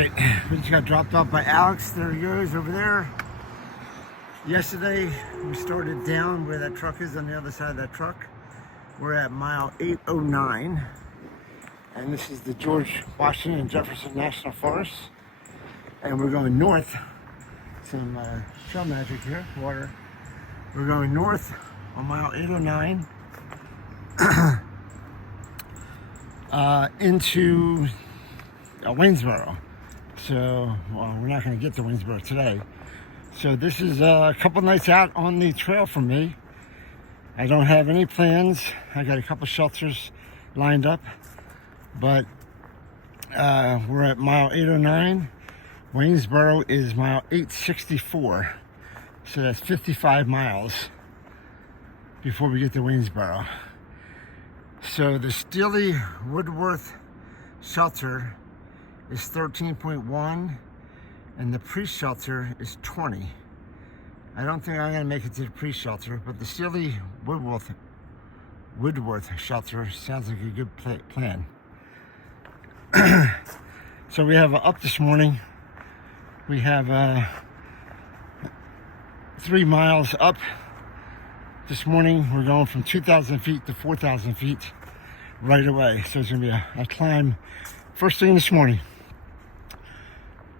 Alright, we just got dropped off by Alex. There he goes over there. Yesterday we started down where that truck is on the other side of that truck. We're at mile 809. And this is the George Washington and Jefferson National Forest. And we're going north. Some shell magic here, water. We're going north on mile 809 into Waynesboro. So, well, we're not going to get to Waynesboro today. So this is a couple nights out on the trail for me. I don't have any plans. I got a couple shelters lined up, but we're at mile 809. Waynesboro is mile 864. So that's 55 miles before we get to Waynesboro. So the Seely-Woodworth Shelter is 13.1 and the pre-shelter is 20. I don't think I'm going to make it to the pre-shelter, but the Seely-Woodworth Shelter sounds like a good plan. So we have up this morning. We have 3 miles up this morning. We're going from 2,000 feet to 4,000 feet right away. So it's going to be a climb first thing this morning.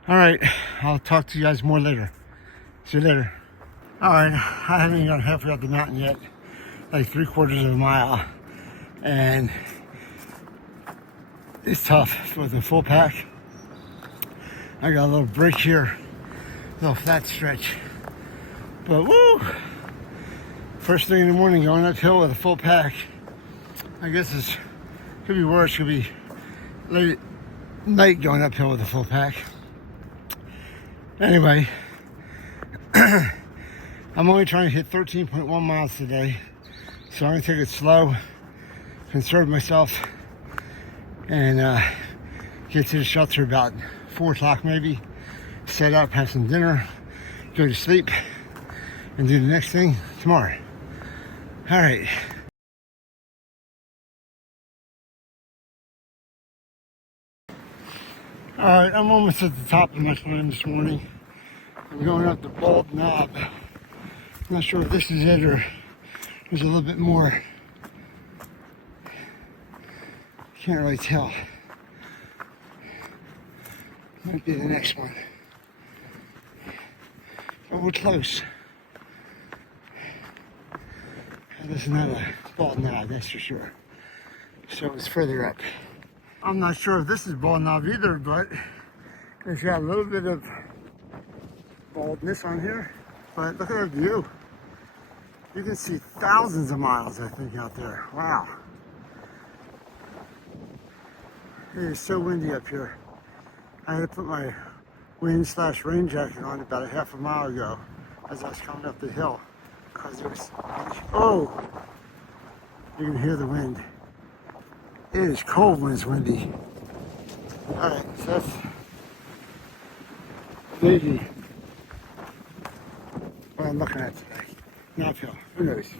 All right, I'll talk to you guys more later. See you later. All right, I haven't even gone halfway up the mountain yet, like 3/4 of a mile. And it's tough with a full pack. I got a little break here, a little flat stretch. But woo! First thing in the morning going uphill with a full pack. I guess it could be worse, could be late night going uphill with a full pack. Anyway, I'm only trying to hit 13.1 miles today, so I'm gonna take it slow, conserve myself, and get to the shelter about 4 o'clock maybe, set up, have some dinner, go to sleep, and do the next thing tomorrow. All right. All right, I'm almost at the top of my climb this morning. I'm going up the Bald Knob. I'm not sure if this is it or there's a little bit more. Can't really tell. Might be the next one. But we're close. This is not a Bald Knob, that's for sure. So it's further up. I'm not sure if this is Bald Knob either, but it's got a little bit of baldness on here. But look at our view. You can see thousands of miles, I think, out there. Wow. It is so windy up here. I had to put my wind/rain jacket on about a half a mile ago as I was coming up the hill. Because it was, oh, you can hear the wind. It is cold when it's windy. Alright, so that's maybe what I'm looking at today. Not uphill, who knows?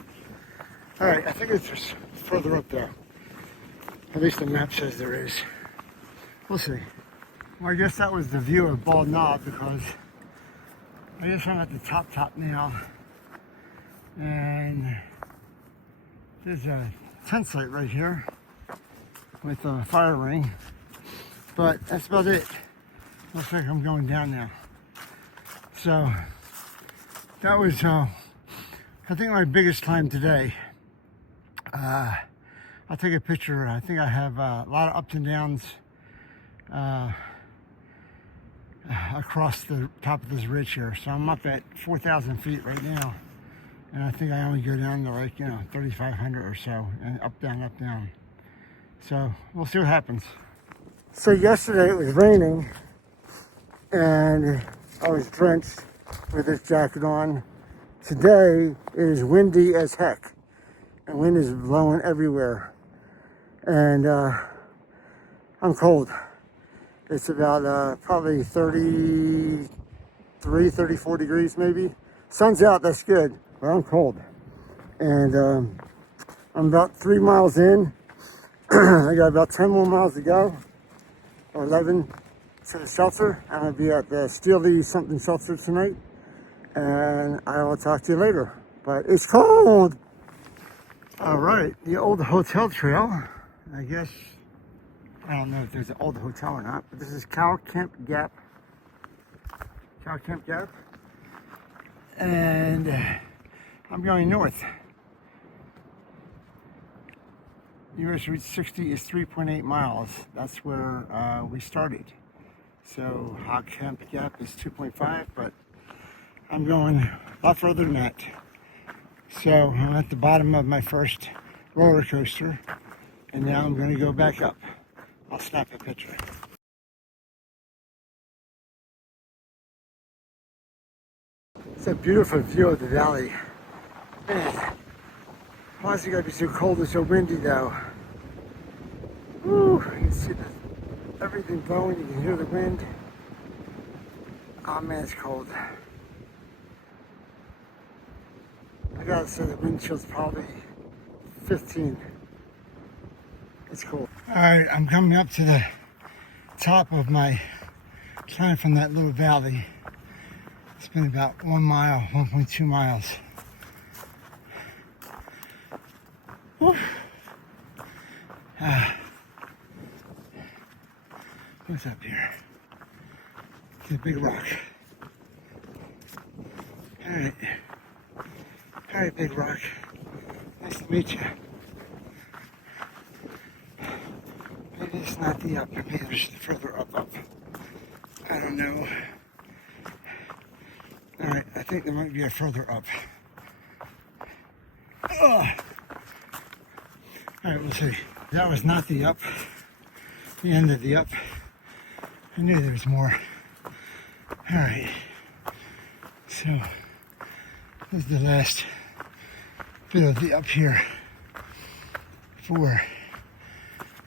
Alright, I think it's just further up there. At least the map says there is. We'll see. Well, I guess that was the view of Bald Knob because I guess I'm at the top now. And there's a tent site right here with a fire ring, but that's about it. Looks like I'm going down now. So that was I think my biggest climb today. I'll take a picture. I think I have a lot of ups and downs across the top of this ridge here. So I'm up at 4,000 feet right now, and I think I only go down to like 3,500 or so, and up down. So we'll see what happens. So yesterday it was raining and I was drenched with this jacket on. Today it is windy as heck and wind is blowing everywhere. And I'm cold. It's about probably 33, 34 degrees maybe. Sun's out, that's good, but I'm cold. And I'm about 3 miles in. I got about 10 more miles to go, or 11, to the shelter. I'm going to be at the Seely-something shelter tonight. And I will talk to you later. But it's cold! Alright, the old hotel trail. I guess, I don't know if there's an old hotel or not, but this is Cow Camp Gap. Cow Camp Gap. And I'm going north. US Route 60 is 3.8 miles. That's where we started. So Cow Camp Gap is 2.5, but I'm going a lot further than that. So I'm at the bottom of my first roller coaster, and now I'm going to go back up. I'll snap a picture. It's a beautiful view of the valley. Man, why is it going to be so cold and so windy though? Woo, you can see everything blowing, you can hear the wind. Oh man, it's cold. I gotta say the wind chill's probably 15. It's cool. Alright, I'm coming up to the top of my climb from that little valley. It's been about 1 mile, 1.2 miles. Whew. What's up here? It's a big rock. Alright. Alright, big rock. Nice to meet you. Maybe it's not the up, maybe there's further up. I don't know. Alright, I think there might be a further up. Alright, we'll see. That was not the up. The end of the up. I knew there was more. Alright. So, this is the last bit of the up here for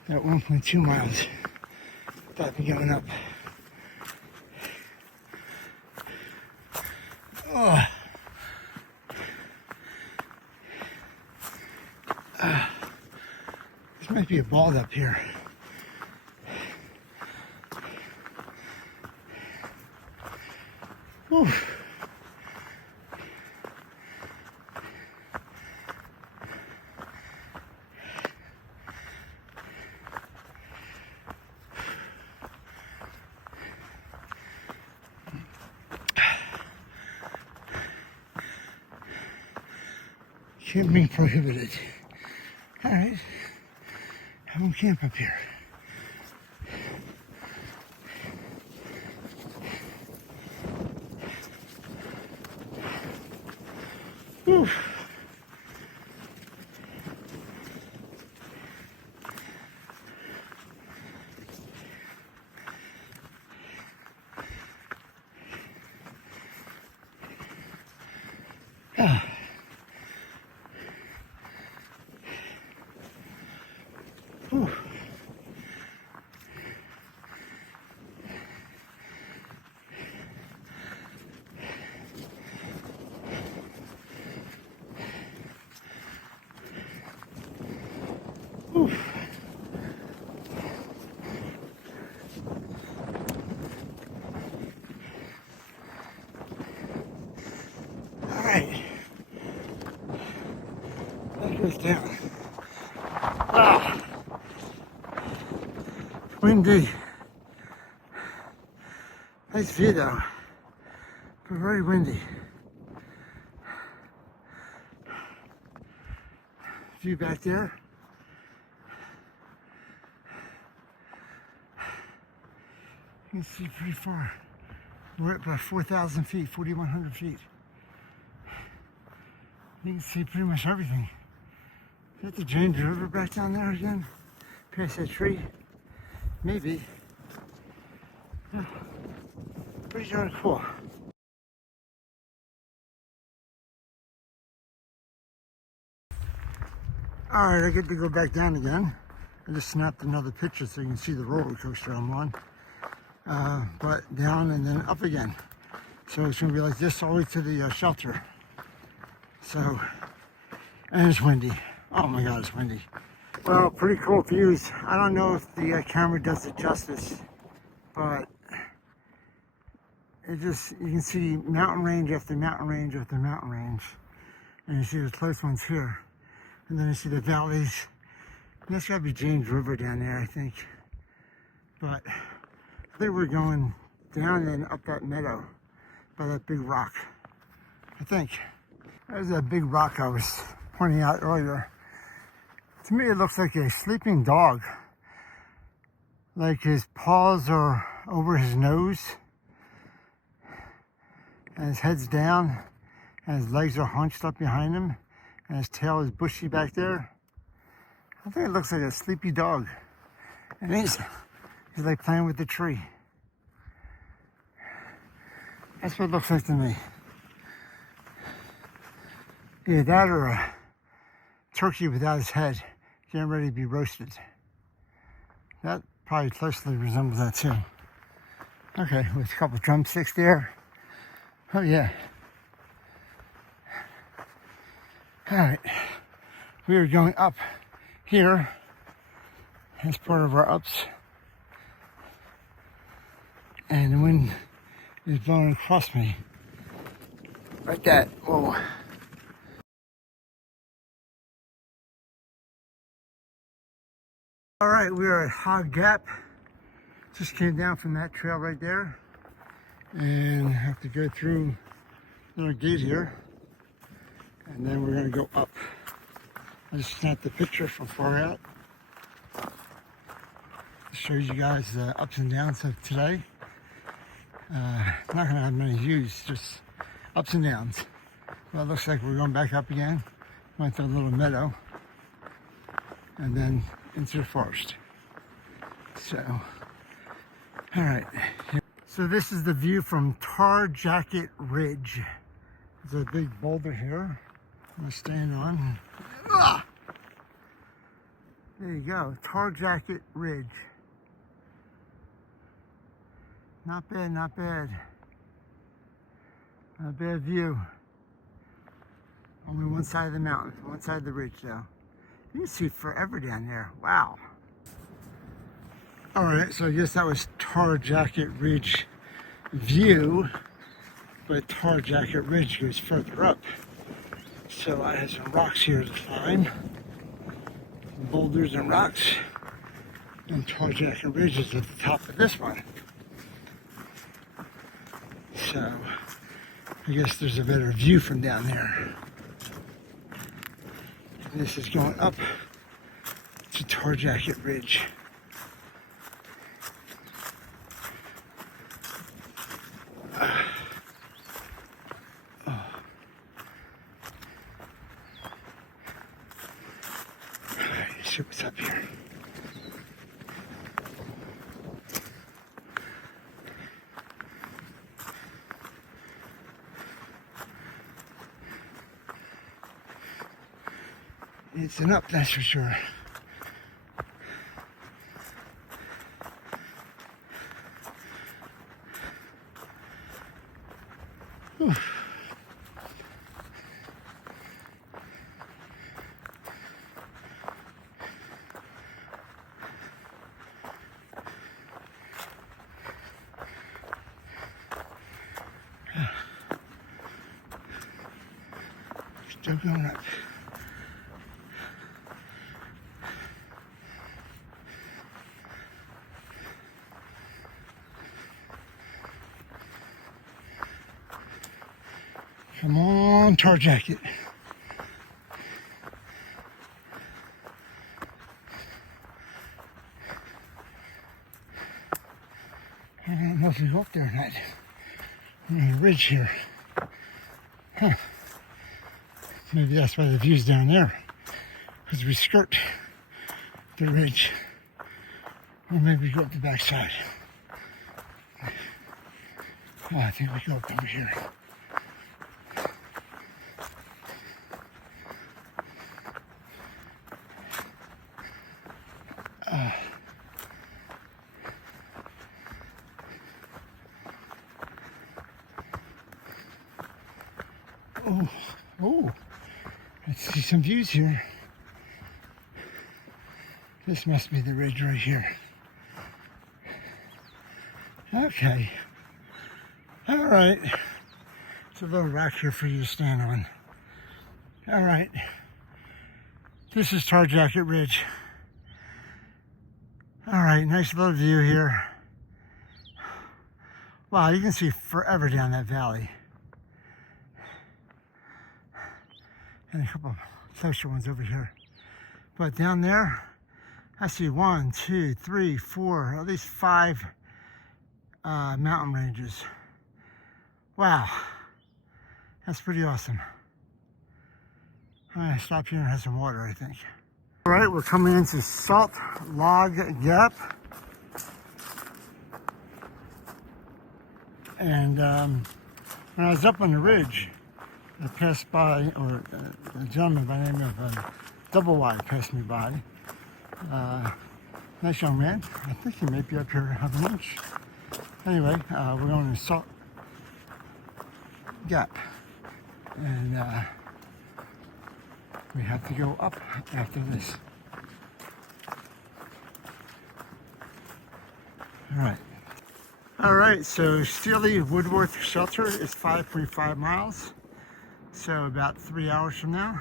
that 1.2 miles that I've been going up. This might be a bald up here. Whew. Camping prohibited. Alright. I won't camp up here. Whew. Ah. Whew. Whew. All right. That goes down. Ah. Windy. Nice view though, but very windy. View back there. You can see pretty far. We're at about 4,000 feet, 4,100 feet. You can see pretty much everything. Is that the James River back down there again? Past that tree? Maybe. Yeah. Pretty darn cool. Alright, I get to go back down again. I just snapped another picture so you can see the roller coaster I'm on. But down and then up again. So it's going to be like this all the way to the shelter. So, and it's windy. Oh my god, it's windy. Well, pretty cool views. I don't know if the camera does it justice, but you can see mountain range after mountain range after mountain range. And you see the close ones here. And then you see the valleys. And that's gotta be James River down there, I think. But I think we're going down and up that meadow by that big rock. I think. There's that big rock I was pointing out earlier. To me, it looks like a sleeping dog. Like his paws are over his nose, and his head's down, and his legs are hunched up behind him, and his tail is bushy back there. I think it looks like a sleepy dog. And he's like playing with the tree. That's what it looks like to me. Either that or a turkey without his head, getting ready to be roasted. That probably closely resembles that too. Okay, with a couple drumsticks there. Oh yeah. All right, we are going up here as part of our ups. And the wind is blowing across me. Like that, whoa. All right, we are at Hog Gap. Just came down from that trail right there. And have to go through a little gate here. And then we're gonna go up. I just snapped the picture from far out. It shows you guys the ups and downs of today. Not gonna have many views, just ups and downs. Well, it looks like we're going back up again. Went through a little meadow. And then into the forest. So, all right. So this is the view from Tar Jacket Ridge. There's a big boulder here I'm gonna stand on. Ah! There you go, Tar Jacket Ridge. Not bad, not bad. Not a bad view. Only one side of the mountain, one side of the ridge though. You can see forever down there. Wow. All right, so I guess that was Tar Jacket Ridge view, but Tar Jacket Ridge goes further up. So I have some rocks here to climb, boulders and rocks, and Tar Jacket Ridge is at the top of this one. So I guess there's a better view from down there. This is going up to Tar Jacket Ridge. Let's see what's up here. It's an up, that's for sure. Whew. Still going up. Come on, Tar Jacket. I don't know if we go up there or not. We're on a ridge here. Huh. Maybe that's why the view's down there. Because we skirt the ridge. Or maybe we go up the backside. Oh, I think we go up over here. Oh, let's see some views here. This must be the ridge right here. Okay. All right. It's a little rock here for you to stand on. All right. This is Tar Jacket Ridge. All right, nice little view here. Wow, you can see forever down that valley. And a couple closer ones over here. But down there, I see 1, 2, 3, 4, at least 5 mountain ranges. Wow, that's pretty awesome. I'm gonna stop here and have some water, I think. All right, we're coming into Salt Log Gap. And when I was up on the ridge, I passed by, or a gentleman by the name of Double Y passed me by. Nice young man. I think he may be up here having lunch. Anyway, we're going to Salt Gap. And we have to go up after this. All right, so Seely-Woodworth Shelter is 5.5 miles. So about 3 hours from now.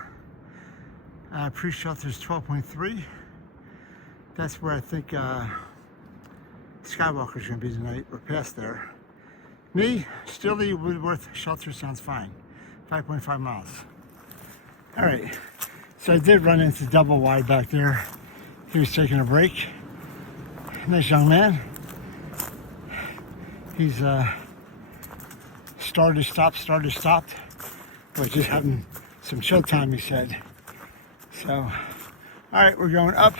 Pre-shelter is 12.3. That's where I think Skywalker is going to be tonight. We're past there. Me, Seely-Woodworth Shelter sounds fine. 5.5 miles. All right, so I did run into Double Y back there. He was taking a break. Nice young man. He's started, stopped. But just having some chill time, he said. So, all right, we're going up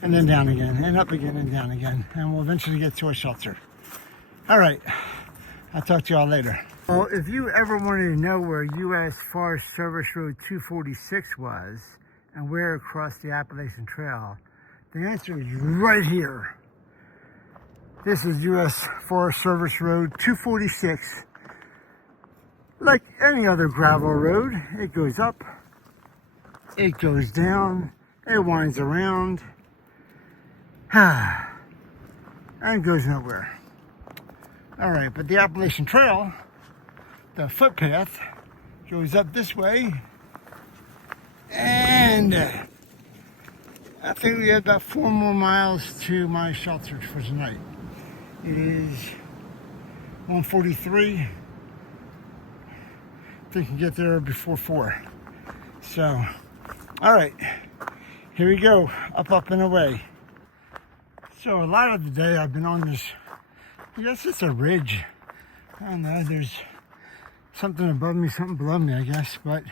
and then down again, and up again and down again, and we'll eventually get to a shelter. All right, I'll talk to y'all later. Well, if you ever wanted to know where U.S. Forest Service Road 246 was and where across the Appalachian Trail, the answer is right here. This is U.S. Forest Service Road 246. Like any other gravel road, it goes up, it goes down, it winds around, and goes nowhere. All right, but the Appalachian Trail, the footpath, goes up this way, and I think we have about 4 more miles to my shelter for tonight. It is 1:43. I think we can get there before 4. So, all right, here we go, up and away. So a lot of the day I've been on this, I guess it's a ridge. I don't know, there's something above me, something below me, I guess, but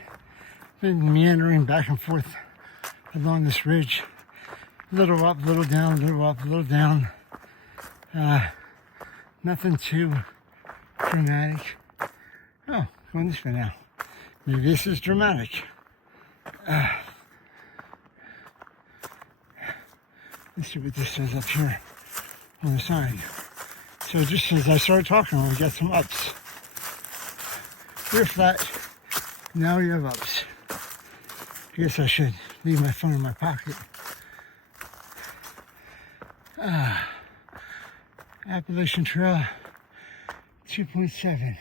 been meandering back and forth along this ridge. A little up, a little down, a little up, a little down. Nothing too dramatic. Oh, going this way now. Maybe this is dramatic. Let's see what this says up here on the side. So just as I started talking, we got some ups. You're flat. Now you have ups. I guess I should leave my phone in my pocket. Appalachian Trail 2.7.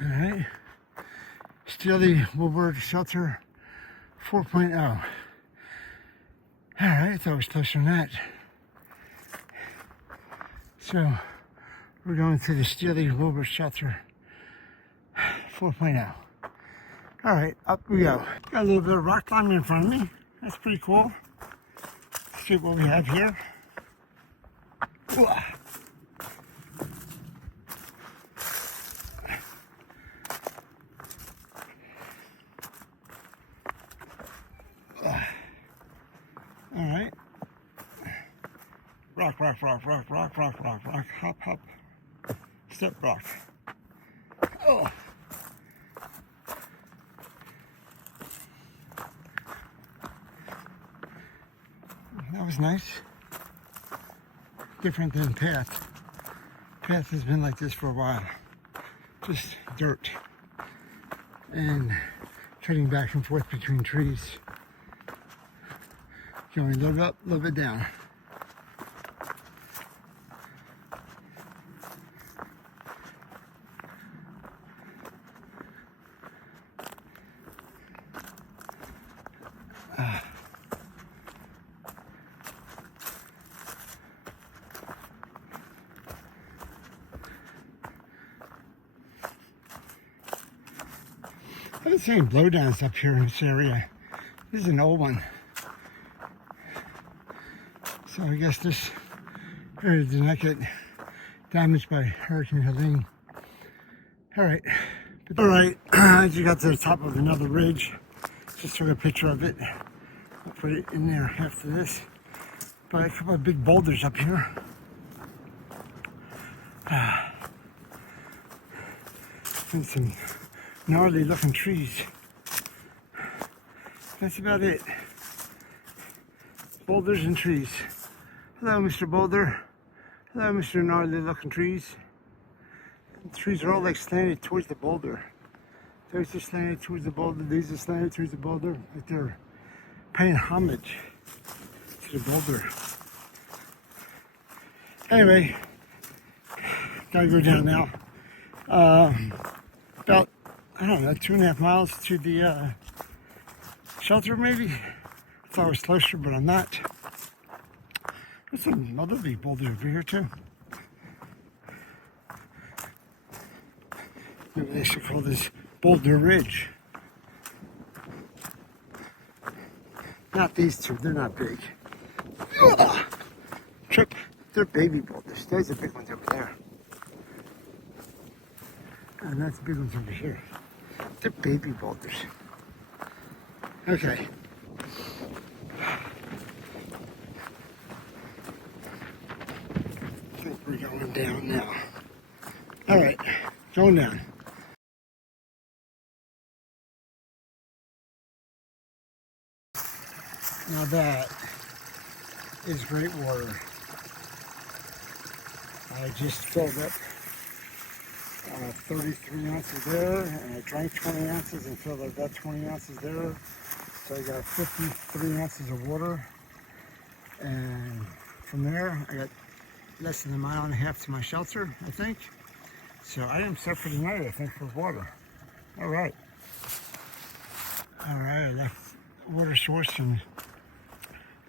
All right. Seely-Woolworth Shelter 4.0. All right, I thought it was closer than that. So we're going to the Seely-Woolworth Shelter 4.0. All right, up we go. Got a little bit of rock climbing in front of me. That's pretty cool. Let's see what we have here. Ooh. All right. Rock, hop, hop. Step rock. Oh. That was nice. Different than path. Path has been like this for a while. Just dirt. And cutting back and forth between trees. Going a little bit up, a little bit down. I've been seeing blowdowns up here in this area. This is an old one. So I guess this area did not get damaged by Hurricane Helene. Alright. Alright, I just got to the top of another ridge. Just took a picture of it. I'll put it in there after this. But a couple of big boulders up here. And some gnarly looking trees. That's about it. Boulders and trees. Hello, Mr. Boulder. Hello, Mr. Gnarly looking trees. The trees are all like slanted towards the boulder. Those are slanted towards the boulder. These are slanted towards the boulder. Like they're paying homage to the boulder. Anyway, gotta go down now. About, I don't know, 2.5 miles to the shelter maybe. I thought I was closer, but I'm not. There's some other big boulders over here too. Maybe they should call this Boulder Ridge. Not these two, they're not big. Ugh! Trip, they're baby boulders. Those are big ones over there. And that's big ones over here. They're baby boulders. Okay. I think we're going down now. Alright, going down. Now that is great water. I just filled up 33 ounces there, and I drank 20 ounces and filled up that 20 ounces there. So I got 53 ounces of water. And from there, I got less than 1.5 miles to my shelter, I think. So I am set for the night, I think, for water. All right. All right, I left water source, and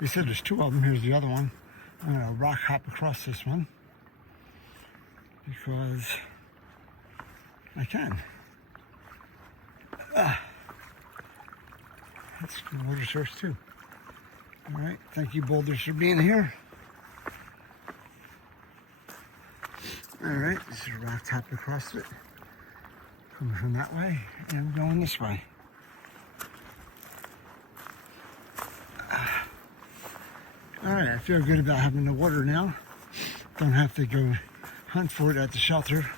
they said there's 2 of them. Here's the other one. I'm gonna rock hop across this one because I can. That's a good water source too. All right, thank you boulders for being here. All right, this is a rock hop across it. Coming from that way, and I'm going this way. All right, I feel good about having the water now. Don't have to go hunt for it at the shelter.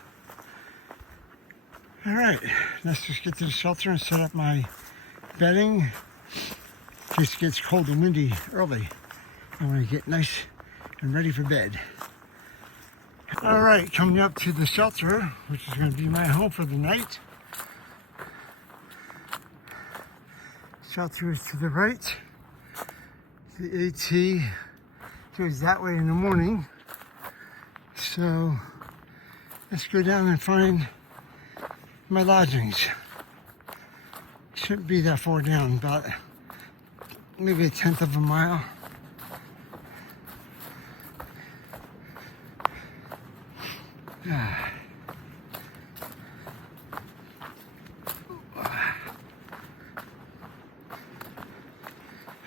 All right, let's just get to the shelter and set up my bedding in case it gets cold and windy early. I want to get nice and ready for bed. All right, coming up to the shelter, which is going to be my home for the night. Shelter is to the right. The AT goes that way in the morning. So let's go down and find my lodgings. Shouldn't be that far down, about maybe 1/10 of a mile.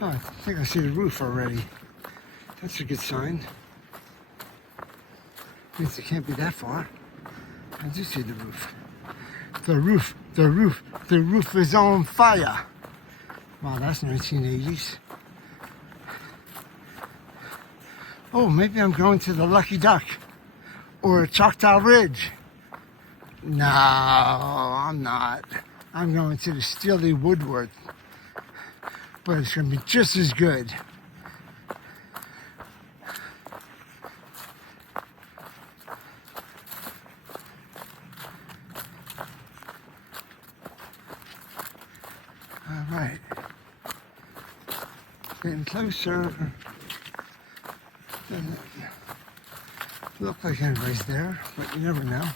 Oh, I think I see the roof already. That's a good sign. Means it can't be that far. I do see the roof. The roof is on fire. Wow, that's 1980s. Oh, maybe I'm going to the Lucky Duck or Choctaw Ridge. No, I'm not. I'm going to the Seely-Woodworth. But it's going to be just as good. All right. Getting closer. Doesn't look like anybody's there, but you never know.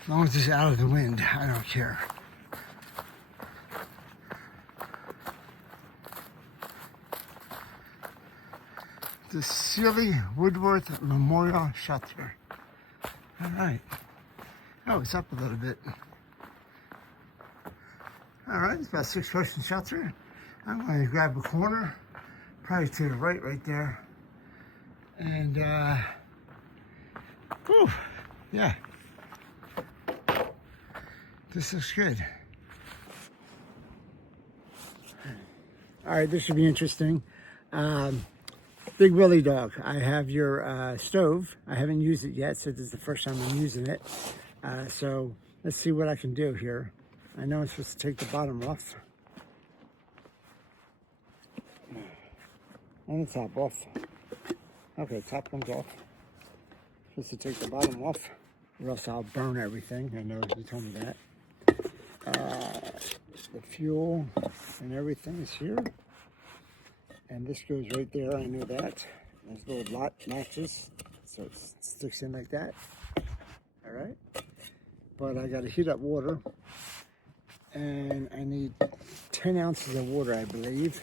As long as it's out of the wind, I don't care. The Seely-Woodworth Memorial Shelter. All right. Oh, it's up a little bit. All right, it's about a 6-person shelter. I'm going to grab a corner, probably to the right there. And, whew, yeah. This looks good. All right, this should be interesting. BigWillyDawg, I have your stove. I haven't used it yet, so this is the first time I'm using it. So let's see what I can do here. I know I'm supposed to take the bottom off. And the top off. Okay, top comes off. Supposed to take the bottom off, or else I'll burn everything. I know you told me that. The fuel and everything is here. And this goes right there, I know that. There's little latches, so it sticks in like that. All right. But I got to heat up water. And I need 10 ounces of water, I believe.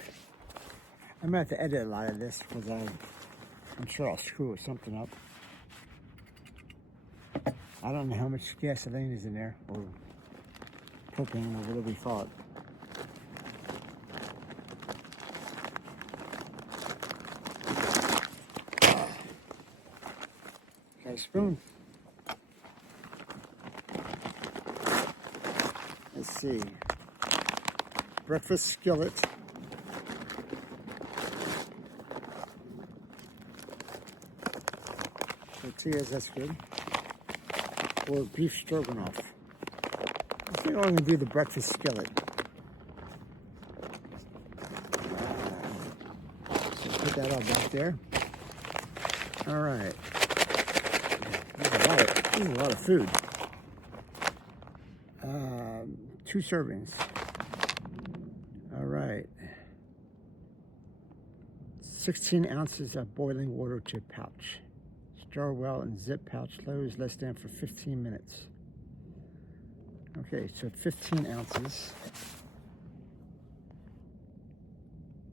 I'm going to have to edit a lot of this because I'm sure I'll screw something up. I don't know how much gasoline is in there, or propane, or whatever we call it. Got a spoon. Let's see. Breakfast skillet. Tortillas, that's good. Or beef stroganoff. I think I'm going to do the breakfast skillet. So put that all back there. All right. This is a lot of food. 2 servings. All right. 16 ounces of boiling water to pouch. Stir well and zip pouch closed less than for 15 minutes. Okay, so 15 ounces.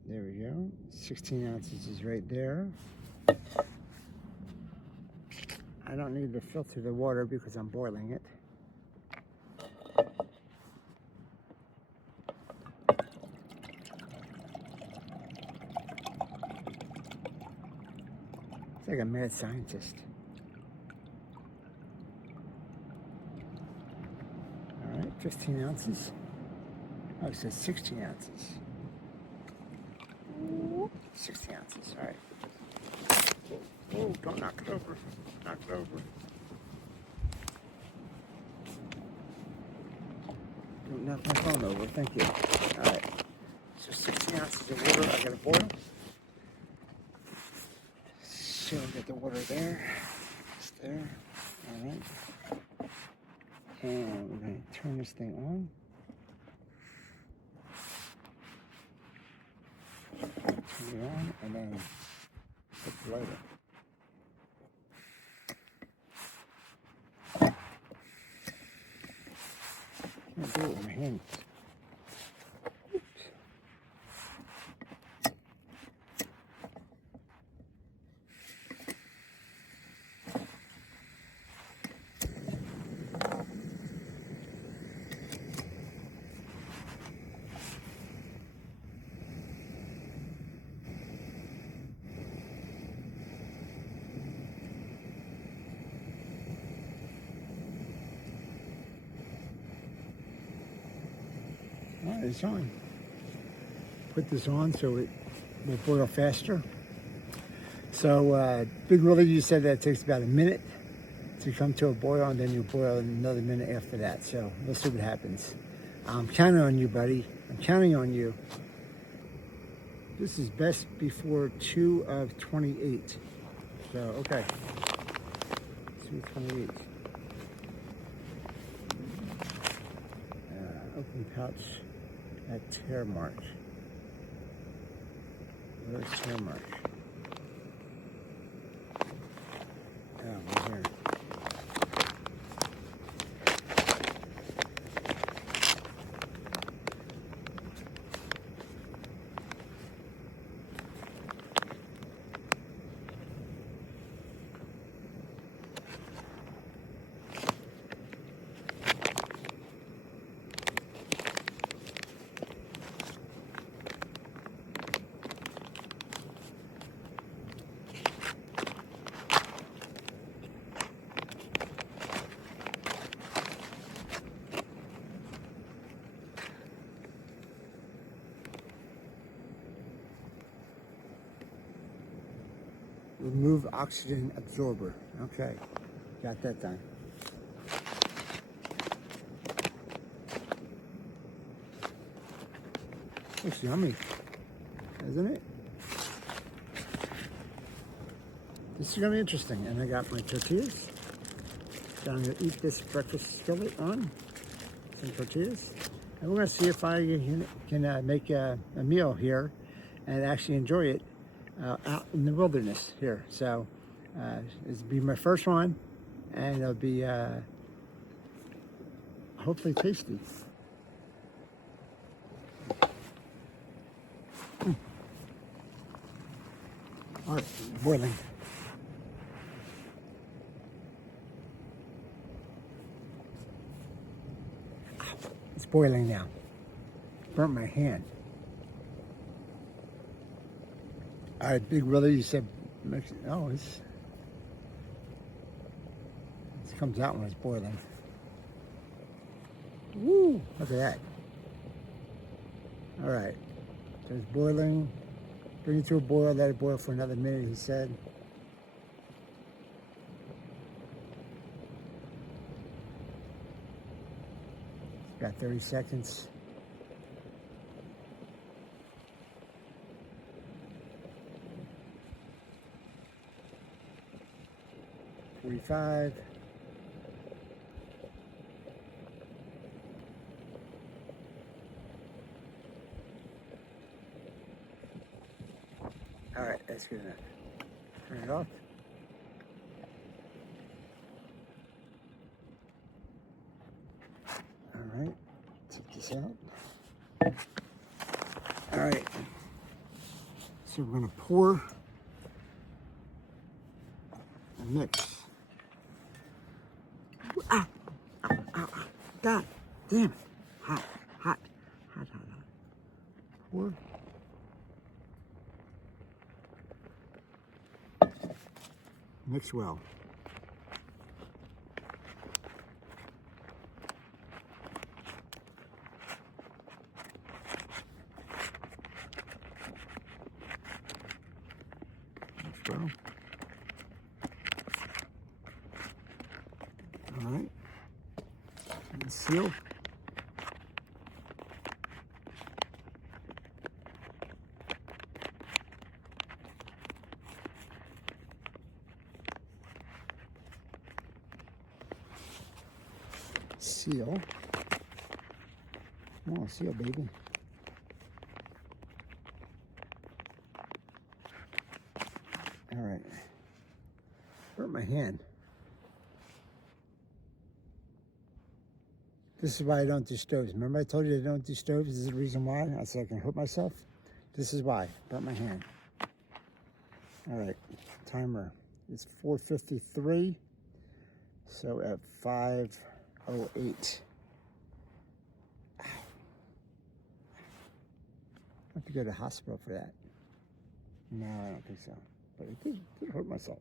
There we go. 16 ounces is right there. I don't need to filter the water because I'm boiling it. It's like a mad scientist. All right, 15 ounces. Oh, it says 16 ounces. 16 ounces, all right. Oh, don't knock it over. Knock it over. Don't knock my phone over, thank you. All right, so 16 ounces of water I gotta boil. So get the water there, it's there, all right. And we're going to turn this thing on. Turn it on and then put the light up. Can't do it with my hands. All right, it's on. Put this on so it will boil faster. So Big Willie, you said that it takes about a minute to come to a boil, and then you boil another minute after that. So we'll see what happens. I'm counting on you, buddy. I'm counting on you. This is best before 2 of 28. So, okay. 2:28. Open pouch at tear mark. Where's tear mark? Oh, right here. remove oxygen absorber. Okay, got that done. Looks yummy, isn't it? This is gonna be interesting. And I got my tortillas. So I'm gonna eat this breakfast skillet on some tortillas. And we're gonna see if I can make a meal here and actually enjoy it out in the wilderness here. So this will be my first one, and it'll be hopefully tasty. All right, boiling. It's boiling now. Burnt my hand. All right, Big Willie, you said, oh, this comes out when it's boiling. Woo, look at that. All right, so it's boiling. Bring it to a boil, let it boil for another minute, he said. Got 30 seconds. $45. All right, that's good enough. Turn it off. All right, take this out. All right, so we're gonna pour and mix. Ah, ow, ow, ow. God damn it. Hot, hot, hot, hot, hot. Pour. Mix well. Mix well. All right. And seal. Seal. Come on, seal, baby. All right. Burnt my hand. This is why I don't do stoves. Remember I told you I don't do stoves? This is the reason why. I said I can hurt myself. This is why. Burnt my hand. All right. Timer. It's 4:53. So at 5:08. I have to go to the hospital for that. No, I don't think so. But it did hurt myself.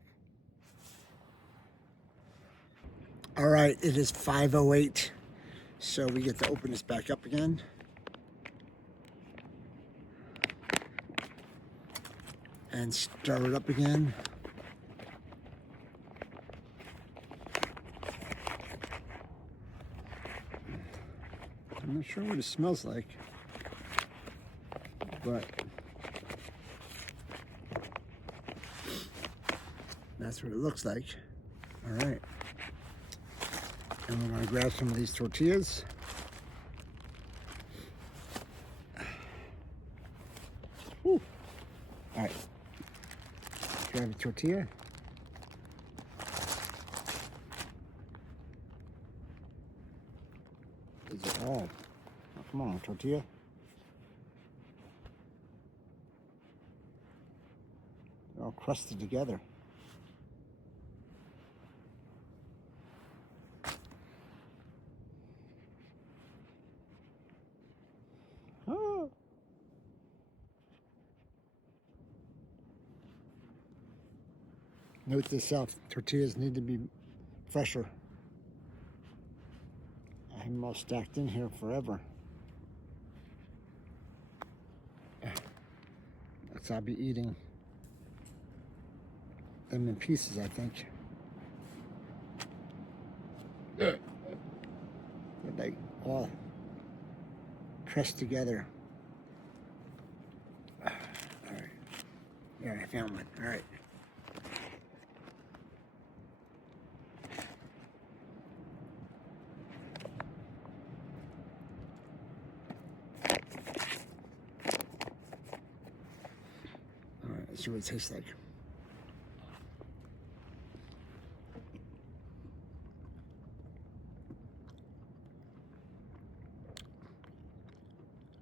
All right, it is 5:08. So we get to open this back up again. And stir it up again. I'm not sure what it smells like, but that's what it looks like. All right. And we're gonna grab some of these tortillas. Whew. All right. Grab a tortilla. These are all. Oh, come on, tortilla. They're all crusted together. Oh. Note to self, tortillas need to be fresher. I have them all stacked in here forever. That's what I'll be eating. them in pieces, I think. They all pressed together. All right. Yeah, I found one. All right. All right, let's see what it tastes like.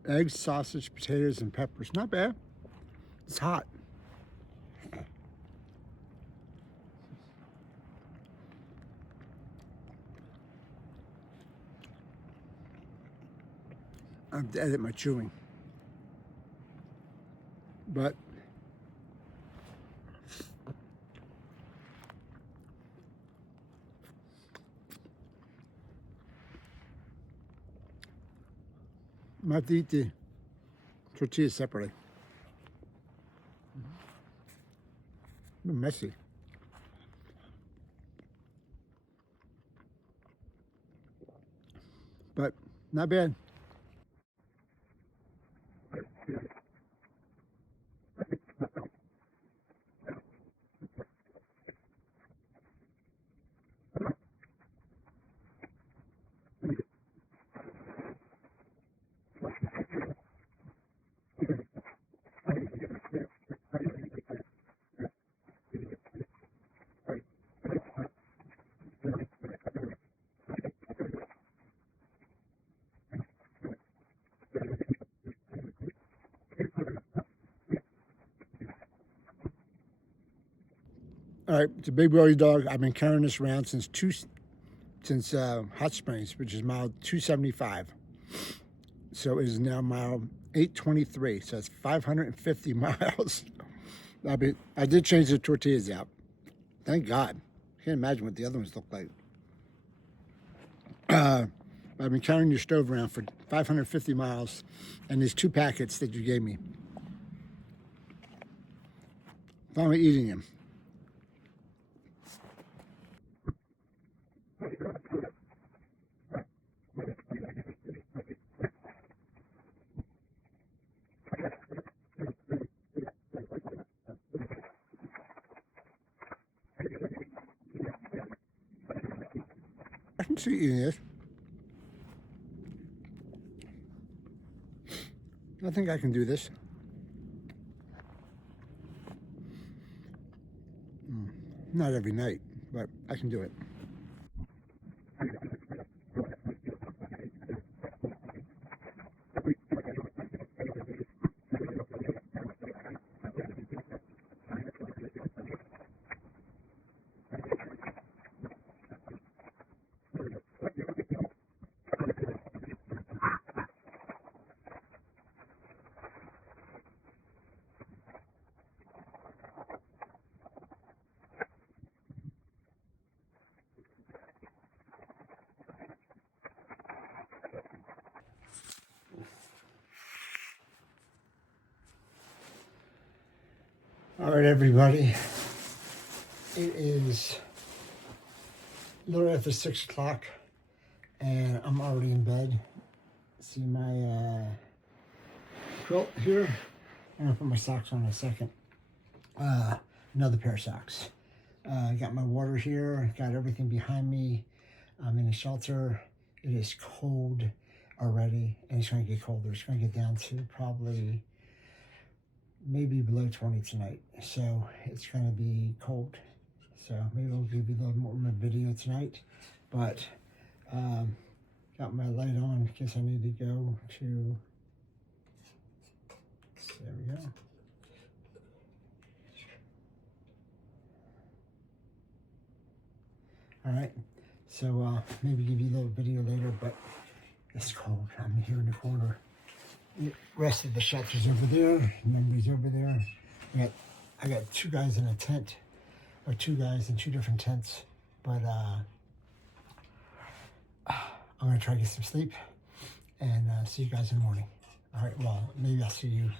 Eggs, sausage, potatoes, and peppers. Not bad. It's hot. I have to edit my chewing. But I have to eat the tortillas separately. Messy. But not bad. All right, it's a BigWillyDawg. I've been carrying this around since Hot Springs, which is mile 275. So it is now mile 823. So it's 550 miles. I did change the tortillas out. Thank God. I can't imagine what the other ones look like. I've been carrying your stove around for 550 miles, and these 2 packets that you gave me. Finally eating them. I can see eating this. I think I can do this. Not every night, but I can do it. All right, everybody. It is a little after 6 o'clock, and I'm already in bed. See my quilt here. I'm gonna put my socks on in a second. Another pair of socks. I got my water here. Got everything behind me. I'm in a shelter. It is cold already, and it's going to get colder. It's going to get down to probably maybe below 20 tonight. So it's going to be cold. So maybe I'll give you a little more of my video tonight. But got my light on in case I need to go to, there we go. All right, so maybe give you a little video later, but it's cold. I'm here in the corner. The rest of the shelter's over there. Memory's over there. I got 2 guys in a tent, or 2 guys in 2 different tents. But I'm gonna try to get some sleep and see you guys in the morning. All right, well, maybe I'll see you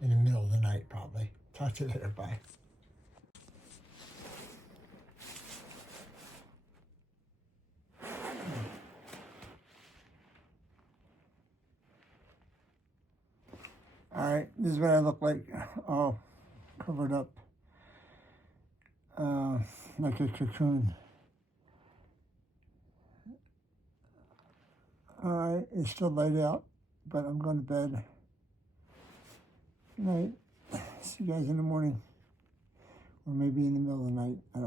in the middle of the night, probably. Talk to you later, bye. Alright, this is what I look like, all covered up, like a cocoon. Alright, it's still light out, but I'm going to bed. Good night. See you guys in the morning. Or maybe in the middle of the night. I don't